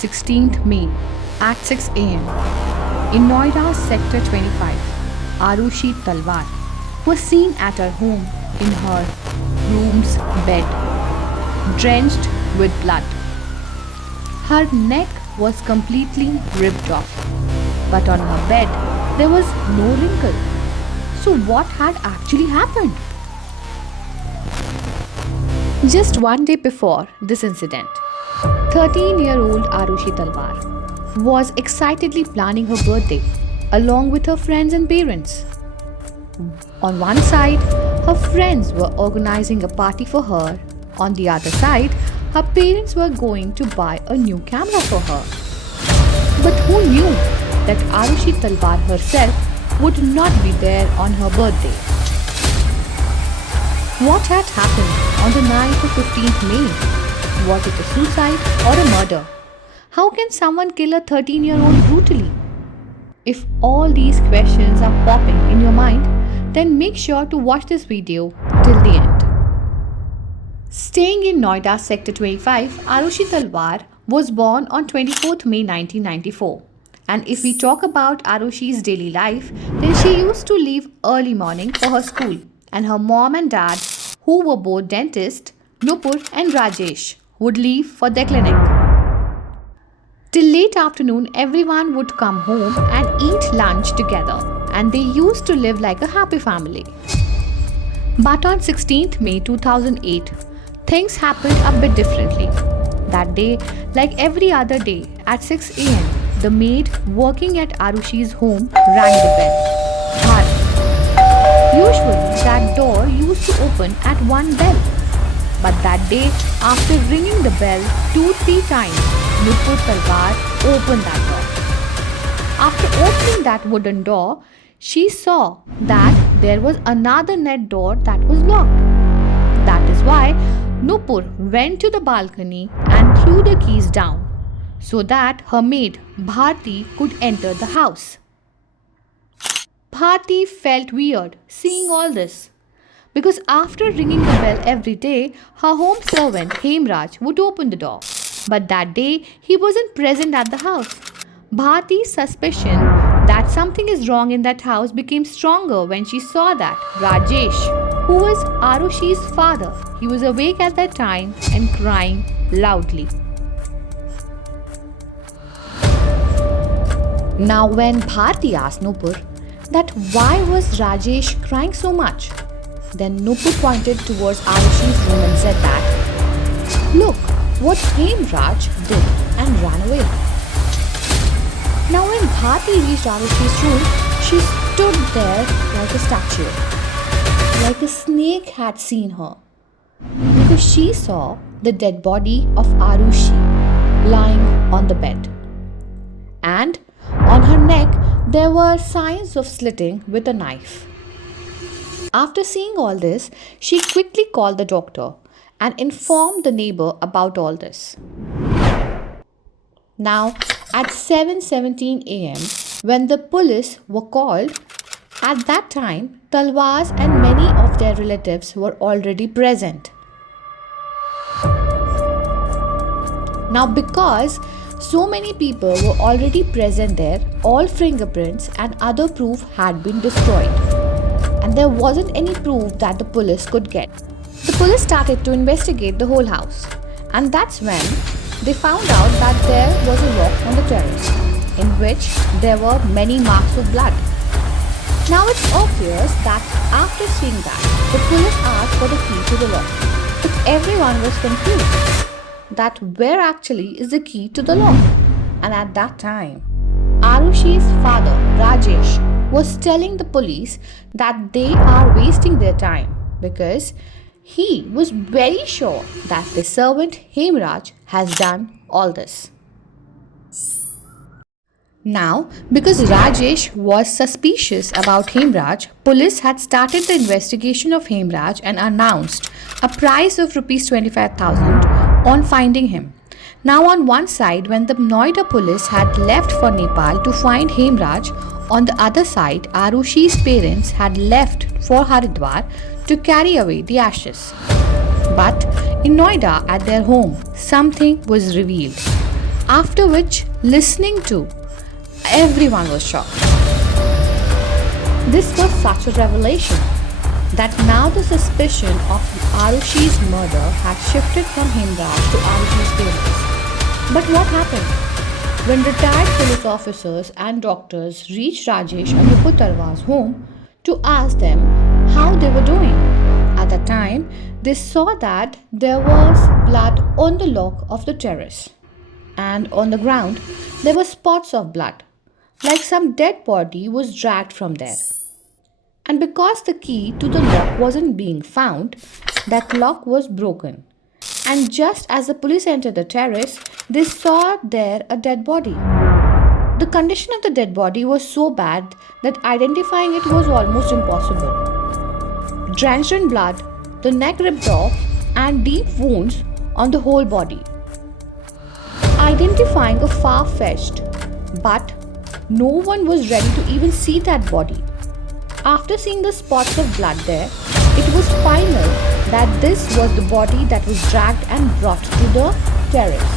16th May at 6 am in Noida's Sector 25, Arushi Talwar was seen at her home in her room's bed, drenched with blood. Her neck was completely ripped off, but on her bed there was no wrinkle. So what had actually happened? Just one day before this incident, 13-year-old Arushi Talwar was excitedly planning her birthday along with her friends and parents. On one side, her friends were organizing a party for her. On the other side, her parents were going to buy a new camera for her. But who knew that Arushi Talwar herself would not be there on her birthday? What had happened on the night of 15th May? Was it a suicide or a murder? How can someone kill a 13-year-old brutally? If all these questions are popping in your mind, then make sure to watch this video till the end. Staying in Noida Sector 25, Arushi Talwar was born on 24th May 1994. And if we talk about Arushi's daily life, then she used to leave early morning for her school. And her mom and dad, who were both dentists, Nupur and Rajesh, would leave for their clinic. Till late afternoon, everyone would come home and eat lunch together, and they used to live like a happy family. But on 16th May 2008, things happened a bit differently. That day, like every other day, at 6 am, the maid working at Arushi's home rang the bell. Hard. Usually, that door used to open at one bell. But that day, after ringing the bell 2-3 times, Nupur Talwar opened that door. After opening that wooden door, she saw that there was another net door that was locked. That is why Nupur went to the balcony and threw the keys down so that her maid Bharti could enter the house. Bharti felt weird seeing all this, because after ringing the bell every day, her home servant Hemraj would open the door. But that day, he wasn't present at the house. Bharti's suspicion that something is wrong in that house became stronger when she saw that Rajesh, who was Arushi's father, he was awake at that time and crying loudly. Now when Bharti asked Nupur that why was Rajesh crying so much, then Nupur pointed towards Arushi's room and said that, "Look what Hemraj did," and ran away. Now when Bharti reached Arushi's room, she stood there like a statue, like a snake had seen her, because she saw the dead body of Arushi lying on the bed. And on her neck there were signs of slitting with a knife. After seeing all this, she quickly called the doctor and informed the neighbor about all this. Now, at 7:17 am, when the police were called, at that time, Talwars and many of their relatives were already present. Now, because so many people were already present there, all fingerprints and other proof had been destroyed, and there wasn't any proof that the police could get. The police started to investigate the whole house, and that's when they found out that there was a lock on the terrace, in which there were many marks of blood. Now it's obvious that after seeing that, the police asked for the key to the lock, but everyone was confused that where actually is the key to the lock. And at that time, Arushi's father, Rajesh, was telling the police that they are wasting their time because he was very sure that the servant Hemraj has done all this. Now, because Rajesh was suspicious about Hemraj, police had started the investigation of Hemraj and announced a price of Rs 25,000 on finding him. Now on one side, when the Noida police had left for Nepal to find Hemraj, on the other side, Arushi's parents had left for Haridwar to carry away the ashes. But in Noida, at their home, something was revealed. After which, listening to, everyone was shocked. This was such a revelation that now the suspicion of Arushi's murder had shifted from Hemraj to Arushi's parents. But what happened? When retired police officers and doctors reached Rajesh and Nupur Talwar's home to ask them how they were doing, at the time they saw that there was blood on the lock of the terrace, and on the ground there were spots of blood, like some dead body was dragged from there. And because the key to the lock wasn't being found, that lock was broken. And just as the police entered the terrace, they saw there a dead body. The condition of the dead body was so bad that identifying it was almost impossible. Drenched in blood, the neck ripped off, and deep wounds on the whole body. Identifying a far-fetched, but no one was ready to even see that body. After seeing the spots of blood there, it was final that this was the body that was dragged and brought to the terrace.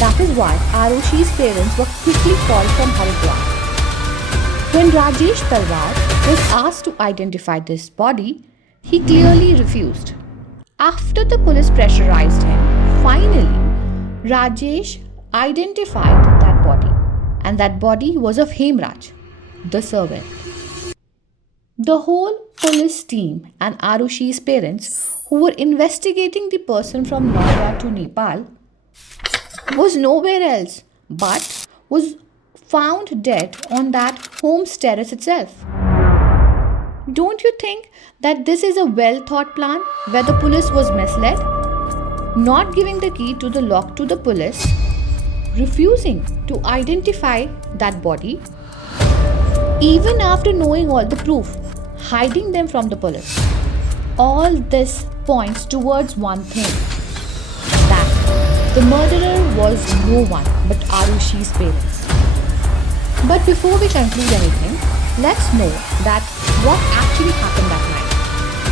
That is why Arushi's parents were quickly called from Haridwar. When Rajesh Talwar was asked to identify this body, he clearly refused. After the police pressurized him, finally, Rajesh identified that body, and that body was of Hemraj, the servant. The whole police team and Arushi's parents, who were investigating the person from Noida to Nepal, was nowhere else but was found dead on that home's terrace itself. Don't you think that this is a well thought plan where the police was misled? Not giving the key to the lock to the police, refusing to identify that body, even after knowing all the proof, hiding them from the police. All this points towards one thing, that the murderer was no one but Arushi's parents. But before we conclude anything, let's know that what actually happened that night.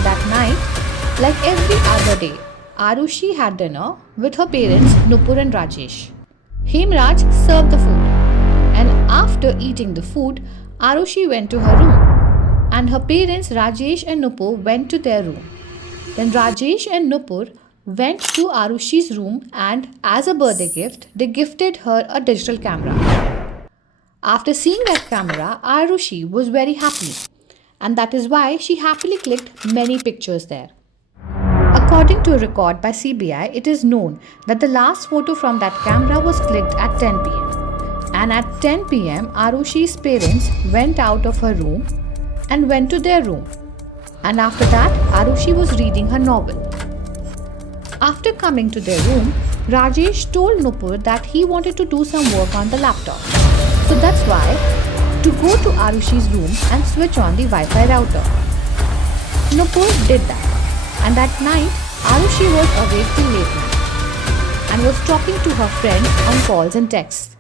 That night, like every other day, Arushi had dinner with her parents Nupur and Rajesh. Hemraj served the food, and after eating the food, Arushi went to her room, and her parents Rajesh and Nupur went to their room. Then Rajesh and Nupur went to Arushi's room, and as a birthday gift, they gifted her a digital camera. After seeing that camera, Arushi was very happy, and that is why she happily clicked many pictures there. According to a record by CBI, it is known that the last photo from that camera was clicked at 10 pm. And at 10 pm, Arushi's parents went out of her room and went to their room. And after that, Arushi was reading her novel. After coming to their room, Rajesh told Nupur that he wanted to do some work on the laptop. So that's why to go to Arushi's room and switch on the Wi-Fi router. Nupur did that, and that night Arushi was awake till late night and was talking to her friends on calls and texts.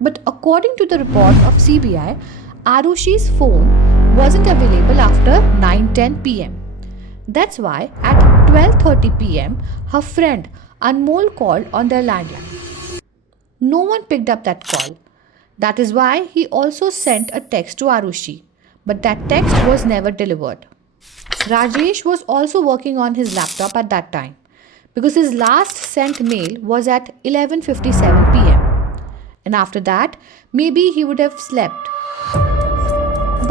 But according to the report of CBI, Arushi's phone wasn't available after 9:10 pm. That's why at 12:30 pm her friend Anmol called on their landline. No one picked up that call. That is why he also sent a text to Arushi, but that text was never delivered. Rajesh was also working on his laptop at that time because his last sent mail was at 11:57 pm. And after that, maybe he would have slept.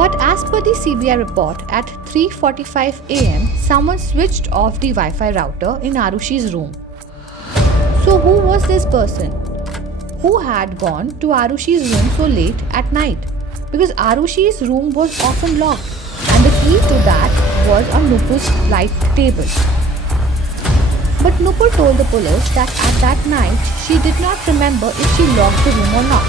But as per the CBI report, at 3:45 am, someone switched off the Wi-Fi router in Arushi's room. So who was this person? Who had gone to Arushi's room so late at night? Because Arushi's room was often locked, and the key to that was on Nupur's light table. But Nupur told the police that at that night she did not remember if she locked the room or not.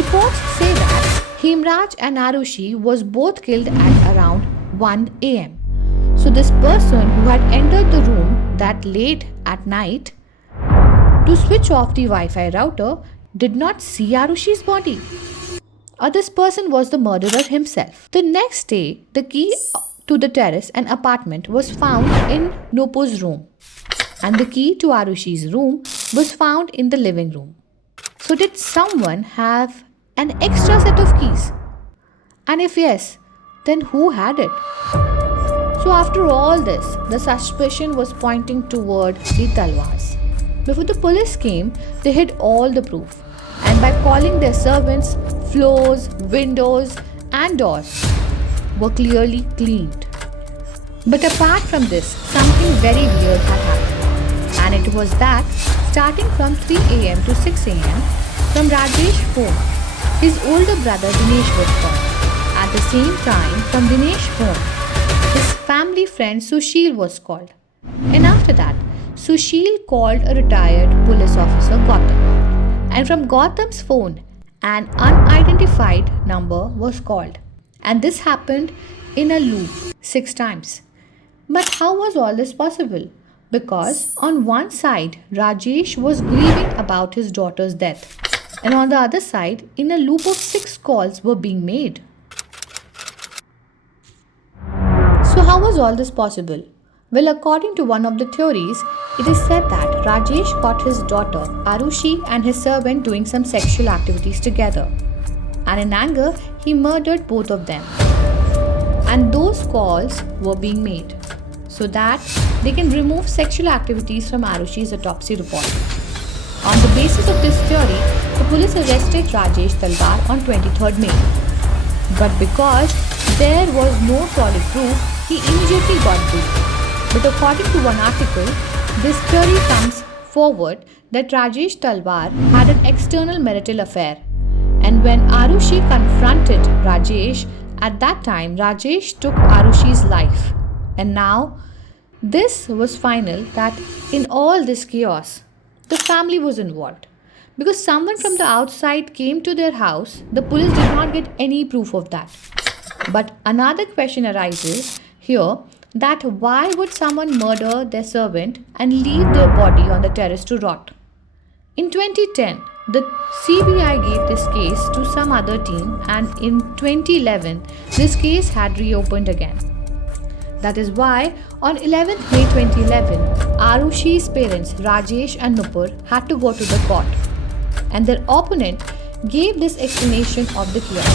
Reports say that Hemraj and Arushi was both killed at around 1 am. So this person who had entered the room that late at night to switch off the Wi-Fi router did not see Arushi's body. Or this person was the murderer himself. The next day, the key to the terrace and apartment was found in Nupur's room, and the key to Arushi's room was found in the living room. So, did someone have an extra set of keys? And if yes, then who had it? So, after all this, the suspicion was pointing toward the Talwars. Before the police came, they hid all the proof, and by calling their servants, floors, windows, and doors were clearly cleaned. But apart from this, something very weird had happened, and it was that starting from 3 a.m. to 6 a.m., from Rajesh's phone, his older brother Dinesh was called. At the same time, from Dinesh's phone, his family friend Sushil was called. And after that, Sushil called a retired police officer Gautam. And from Gautam's phone, an unidentified number was called. And this happened in a loop 6 times. But how was all this possible? Because on one side, Rajesh was grieving about his daughter's death, and on the other side, in a loop of 6 calls were being made. So, how was all this possible? Well, according to one of the theories, it is said that Rajesh caught his daughter Arushi and his servant doing some sexual activities together, and in anger, he murdered both of them. And those calls were being made so that they can remove sexual activities from Arushi's autopsy report. On the basis of this theory, the police arrested Rajesh Talwar on 23rd May. But because there was no solid proof, he immediately got bail. But according to one article, this theory comes forward that Rajesh Talwar had an external marital affair. And when Arushi confronted Rajesh, at that time Rajesh took Arushi's life. And now, this was final that in all this chaos, the family was involved. Because someone from the outside came to their house, the police did not get any proof of that. But another question arises here that why would someone murder their servant and leave their body on the terrace to rot? In 2010, the CBI gave this case to some other team, and in 2011, this case had reopened again. That is why on 11th May 2011, Arushi's parents Rajesh and Nupur had to go to the court, and their opponent gave this explanation of the chaos.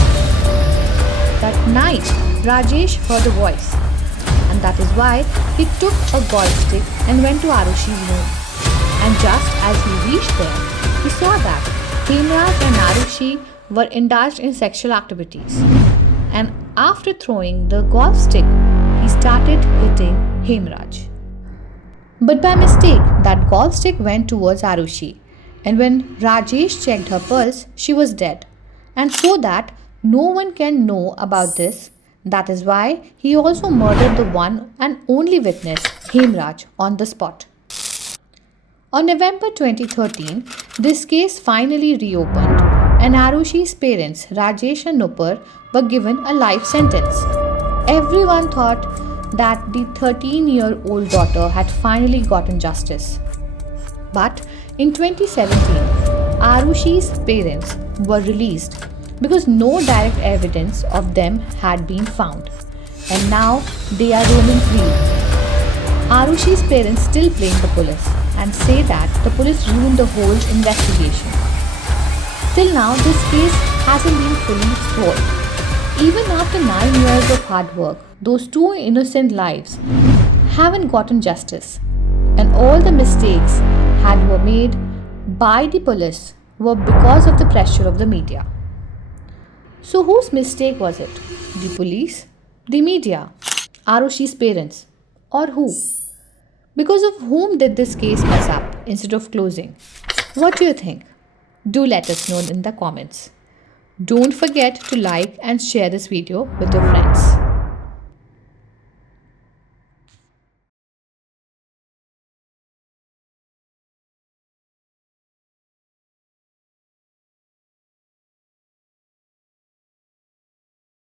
That night, Rajesh heard a voice, and that is why he took a golf stick and went to Arushi's room. And just as he reached there, he saw that Hemraj and Arushi were indulged in sexual activities. And after throwing the golf stick, he started hitting Hemraj. But by mistake, that golf stick went towards Arushi, and when Rajesh checked her pulse, she was dead. And so that no one can know about this, that is why he also murdered the one and only witness, Hemraj, on the spot. On November 2013, this case finally reopened, and Arushi's parents, Rajesh and Nupur, were given a life sentence. Everyone thought that the 13-year-old daughter had finally gotten justice. But in 2017, Arushi's parents were released because no direct evidence of them had been found, and now they are roaming free. Arushi's parents still blame the police and say that the police ruined the whole investigation. Till now, this case hasn't been fully solved. Even after 9 years of hard work, those two innocent lives haven't gotten justice, and all the mistakes that were made by the police were because of the pressure of the media. So whose mistake was it? The police? The media? Arushi's parents? Or who? Because of whom did this case mess up instead of closing? What do you think? Do let us know in the comments. Don't forget to like and share this video with your friends.